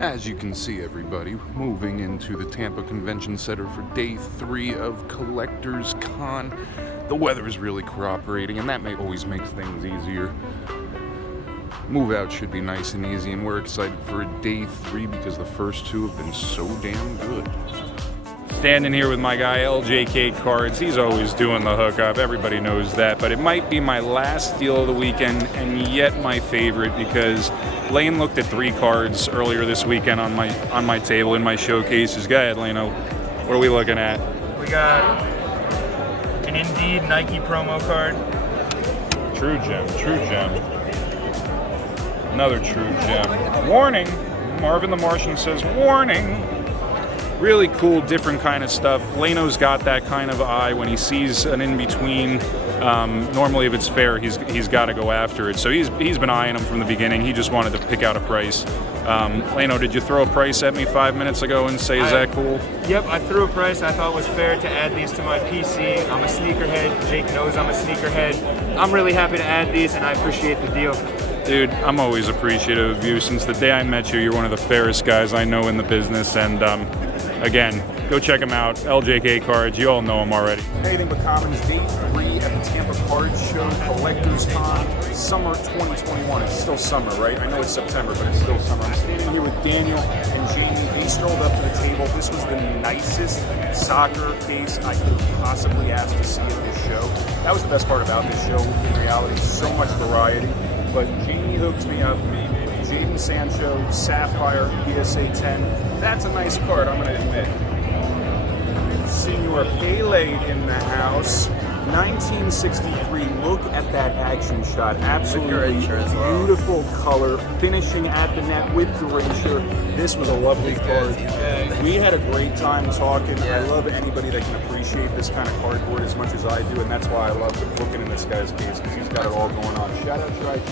As you can see, everybody, moving into the Tampa Convention Center for day 3 of Collectors Con. The weather is really cooperating, and that always makes things easier. Move out should be nice and easy, and we're excited for day 3 because the first 2 have been so damn good. Standing here with my guy LJK Cards. He's always doing the hookup, everybody knows that, but it might be my last deal of the weekend and yet my favorite because Lane looked at 3 cards earlier this weekend on my table in my showcases. Go ahead, Lano. What are we looking at? We got an Indeed Nike promo card. True gem, true gem. Another true gem. Warning! Marvin the Martian says, warning! Really cool, different kind of stuff. Lano's got that kind of eye when he sees an in-between. Normally, if it's fair, he's got to go after it. So he's been eyeing them from the beginning. He just wanted to pick out a price. Lano, did you throw a price at me 5 minutes ago and say, is that cool? Yep, I threw a price I thought was fair to add these to my PC. I'm a sneakerhead. Jake knows I'm a sneakerhead. I'm really happy to add these, and I appreciate the deal. Dude, I'm always appreciative of you. Since the day I met you, you're one of the fairest guys I know in the business, and again, go check him out. LJK Cards, you all know him already. Anything But Commons, day 3 at the Tampa Card Show, Collectors Con, summer 2021. It's still summer, right? I know it's September, but it's still summer. I'm standing here with Daniel and Jamie. They strolled up to the table. This was the nicest soccer case I could possibly ask to see at this show. That was the best part about this show, in reality. So much variety. But Jamie hooked me up. Jadon Sancho, Sapphire, PSA 10. That's a nice card, I'm going to admit. Senor Pele in the house. 1963. Look at that action shot. Absolutely beautiful color. Finishing at the net with the erasure. This was a lovely card. We had a great time talking. I love anybody that can appreciate this kind of cardboard as much as I do, and that's why I love looking in this guy's case, because he's got it all going on. Shout out to IG.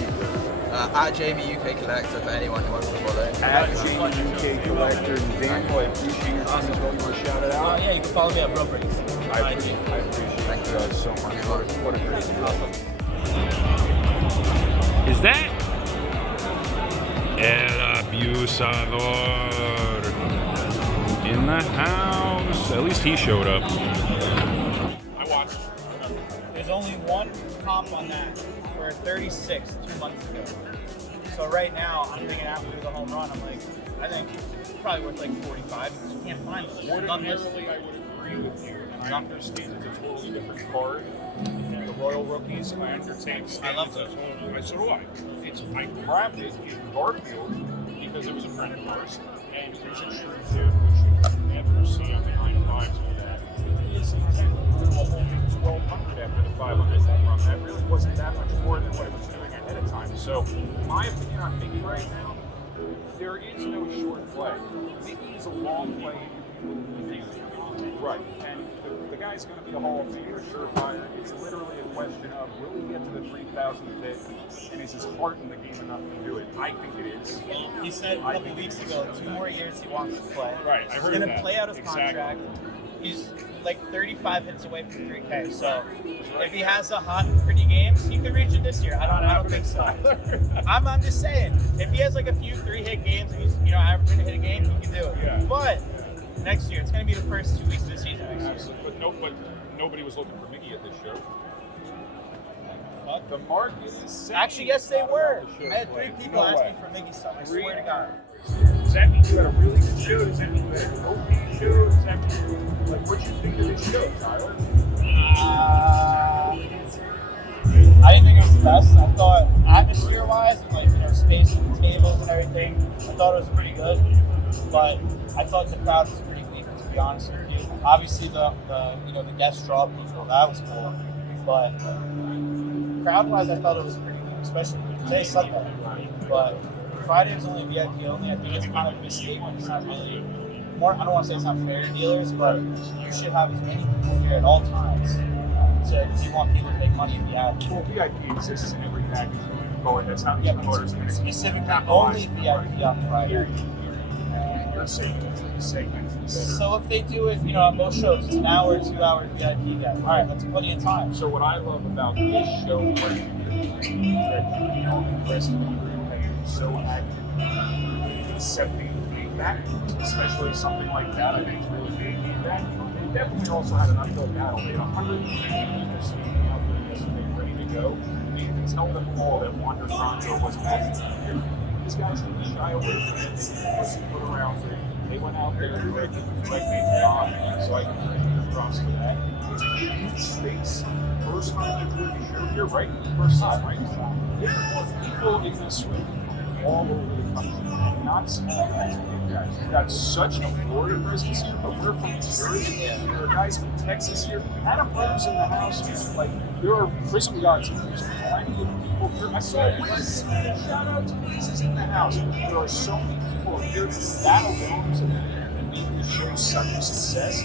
At Jamie UK Collector for anyone who wants to follow. At Jamie UK Collector. And Daniel, I appreciate your time as well. You want to shout it out? Yeah, you can follow me at Bro Breaks. I appreciate you guys so much. What a great deal. Is that El Abusador in the house? At least he showed up. I watched. There's only one comp on that for 36 2 months ago. So right now, I'm thinking after the home run, I'm like, I think it's probably worth like 45 because you can't find it. Ordinarily, I would agree with you, and I understand it's a totally different card. The Royal Rookies, I understand. I love those. So do I. I grabbed it in Garfield because it was a friend of ours, and it's a true dude, which you never see on behind fives with that. His intent was to hold 1,200 after the 500 home run. That really wasn't that much more than what it was doing ahead of time. So, my opinion on Mickey right now, there is no short play. Mickey is a long play if you believe it. Right. And the guy's going to be a Hall of Famer, surefire. It's literally a question of will he get to the 3,000 fit, and is his heart in the game enough to do it? I think it is. He said a couple weeks ago, 2 more years he wants to play. Right, I heard He's going that. to play out his Exactly. contract. He's like 35 hits away from 3K. So if he has a hot, pretty games, he could reach it this year. I don't think so. I'm just saying, if he has like a few 3-hit games, and he's averaging a hit a game, he can do it. Yeah. But next year, it's going to be the first 2 weeks of the season next year. Absolutely. But nobody was looking for Mickey at this show. Fuck. The market is set. Actually, yes, they were. I had 3 people ask me for Mickey stuff. I swear to God. Does that mean you had a really good show? Does that mean you had an okay show? Does that mean, like, what you think of this show, Tyler? I didn't think it was the best. I thought atmosphere-wise, and space and the tables and everything, I thought it was pretty good. But I thought the crowd was pretty weak, to be honest with you. Obviously, the guest draw people, that was cool. But crowd-wise, I thought it was pretty weak, especially today's Sunday. But Friday was only VIP only. I think it's kind of a misstatement. It's not really more. I don't want to say it's not fair to dealers, but you should have as many people here at all times. If you want people to make money, if you have. Well, VIP exists in every package moving forward. That's not Yeah, the promoters going to specifically only VIP on Friday. You're saying it's a segment better. So if they do it, at most shows, it's an hour, 2 hour VIP guy. All right, that's plenty of time. So what I love about this show right here, that the rest of the group have been so active, accepting that, especially something like that, I think is really big feedback. They definitely also had an uphill battle. They had 150 people standing out there yesterday ready to go. And you can tell them all that Wander Franco was actually here. These guys didn't shy away from it. They didn't push and put around it. They went out there and ready to on. So I can give you props for that. It's a huge space. First time they're doing the show here, right? First time, right? There are people in this room from all over the country. Not some guys. We've got such a Florida presence here, but we're from New Jersey. There are guys from Texas here. Adam Butler's in the house. Like, there are Prism Gods here. There's plenty of people here. I saw Wiz. Shout out to Wiz is in the house. There are so many people here who battle rooms and made the show such a success.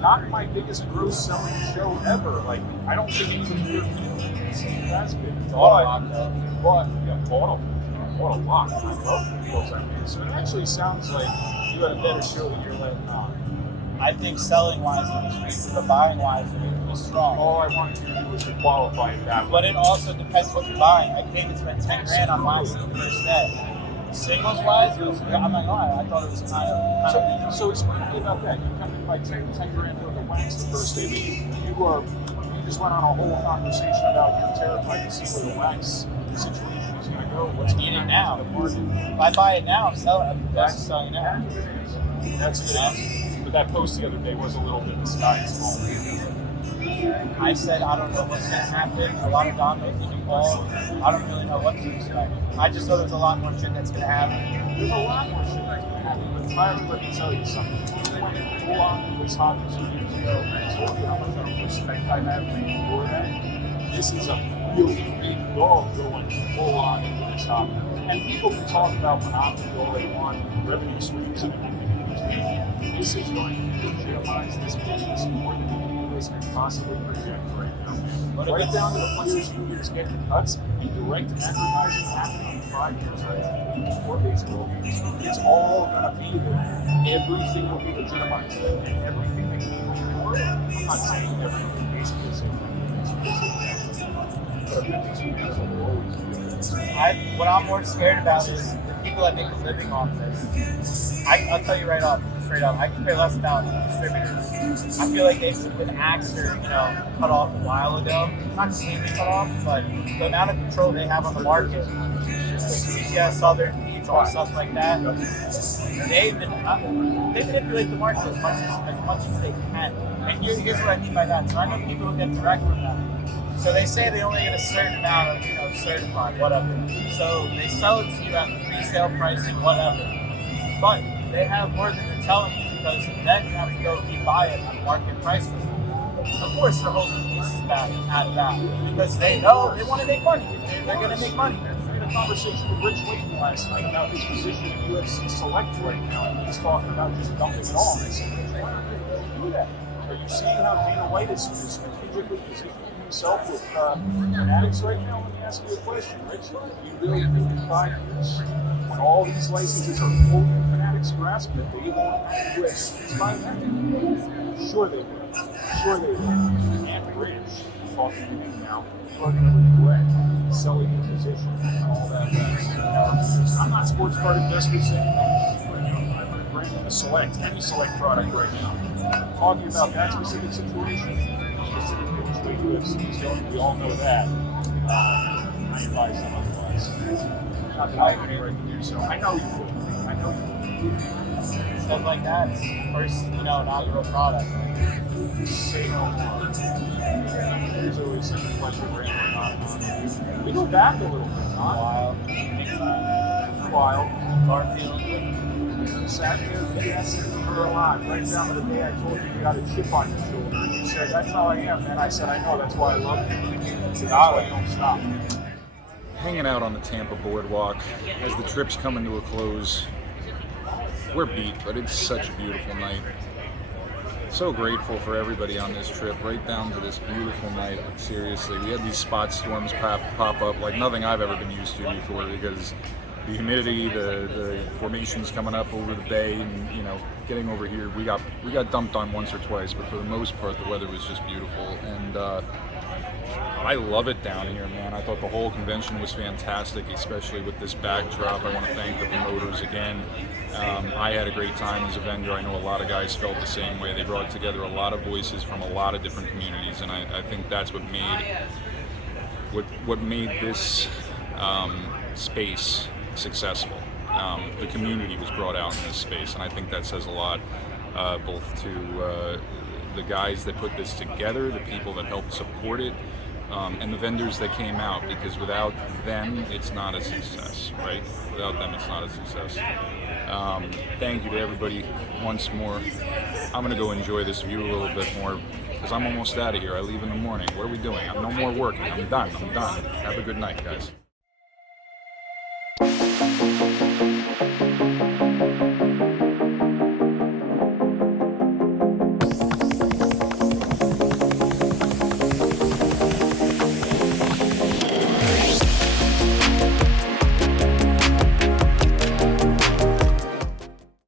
Not my biggest gross selling show ever. Like, I don't think even here has been. Bought a lot. I love the deals I made. So it actually sounds like you had a better show that you're letting on. I think selling wise it was weak, but buying wise it was strong. All I wanted you to do was to qualify it that way. But it also depends what you're buying. I paid to spend 10 grand on wax the first day. Singles wise, it was, I'm not gonna lie, I thought it was kind of So explain to me about that. You come in by 10 grand worth of wax the first day. You just went on a whole conversation about you're terrified to see where the wax situation is going to go. What's need it now. If I buy it now, I'm selling. I'm selling it now. That's a good answer. But that post the other day was a little bit the sky is falling. I said I don't know what's going to happen. A lot of dominoes need to fall. I don't really know what to expect. I just know there's a lot more shit that's going to happen. There's a lot more shit that's going to happen. But Tyler, let me tell you something. We went in full on with this hockey 2 years ago, and I told you how much respect I have for that. This is a really big dog going full on into this hockey. And people can talk about monopoly all they want, revenue streams and everything in between. This is going to legitimize this business more than any of us can possibly project right now. Right down to the players who just get the cuts and direct advertising happening in 5 years on TV before baseball games. It's all going to be there. Everything will be legitimized. And everything that came before, I'm not saying everything baseball is what I'm more scared about is the people that make a living off this. I'll tell you straight up, I can care less about distributors. I feel like they've been axed or, cut off a while ago. Not completely cut off, but the amount of control they have on the market, Louisiana, Southern, Utah, stuff like that, they manipulate the market as much as they can. And here's what I mean by that. So I know people who get direct from them. So they say they only get a certain amount of, certified, whatever. So they sell it to you at resale pricing, whatever. But they have more than they're telling you because then you have to go rebuy it at market price for them. Of course, they're holding pieces back at that because they know they want to make money. They're going to make money. I had a conversation with Rich Wayne last night about his position in UFC Select right now, and he's talking about just dumping it all. And I said, why don't you do that? Are you seeing how Dana White is strategically positioning himself with fanatics right now? Let me ask you a question, Rich. Do you really think in 5 years, when all these licenses are fully in fanatics' grasp, that they won't have UFC by then? Sure they will. Sure they will. And Rich, talking to me now, are going to regret selling the position and all that. I'm not sports card investors saying I'm going to bring a select, any select product right now. Talking about that specific situation, specifically which way UFC is going, we all know that. I advise them otherwise. Not that I have any right to do so. I know you would. I know you would. Stuff like that. First, inaugural product. Say no more. It's always such a pleasure bringing it on. We go back a little bit, huh? A while. Garfield. Sat there BSing for a lot. Right down to the day I told you got a chip on your shoulder. And you said, that's how I am. And I said, I know, that's why I love you. That's why you don't stop. Hanging out on the Tampa boardwalk as the trip's coming to a close. We're beat, but it's such a beautiful night. So grateful for everybody on this trip, right down to this beautiful night. Seriously, we had these spot storms pop up like nothing I've ever been used to before because the humidity, the formations coming up over the bay, and getting over here, we got dumped on once or twice, but for the most part, the weather was just beautiful. And I love it down here, man. I thought the whole convention was fantastic, especially with this backdrop. I want to thank the promoters again. I had a great time as a vendor. I know a lot of guys felt the same way. They brought together a lot of voices from a lot of different communities, and I think that's what made this space successful. The community was brought out in this space, and I think that says a lot, both to the guys that put this together, the people that helped support it, and the vendors that came out, because without them, it's not a success, right? Without them, it's not a success. Thank you to everybody once more. I'm gonna go enjoy this view a little bit more, because I'm almost out of here. I leave in the morning. What are we doing? I'm no more working. I'm done. Have a good night, guys.